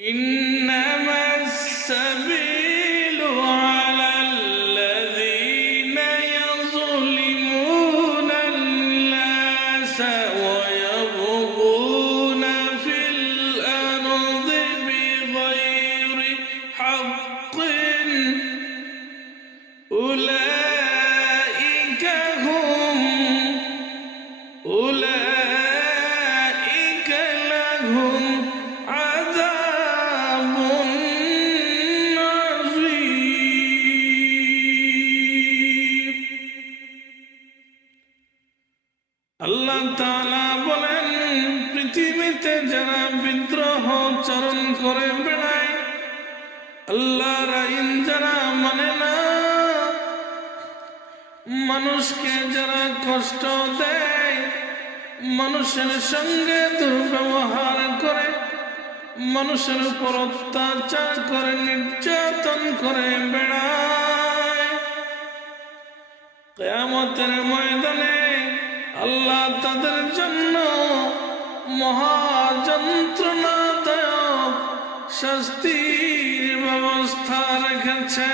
إنما السبيل على الذين يظلمون الناس ويبغون في الأرض بغير حق أولئك لهم عذاب عظيم। আল্লাহ তাআলা বলেন, পৃথিবীতে যারা বিদ্রোহ চরণ করে বেড়ায়, আল্লাহর আইন যারা মানে না, মানুষকে যারা কষ্ট দেয়, মানুষের সঙ্গে দুর্ব্যবহার করে, মানুষের উপর অত্যাচার করে, নির্যাতন করে বেড়ায়, কিয়ামতের ময়দানে আল্লাহ তাদের জন্য মহা যন্ত্রণাদায়ক শাস্তির ব্যবস্থা রেখেছে।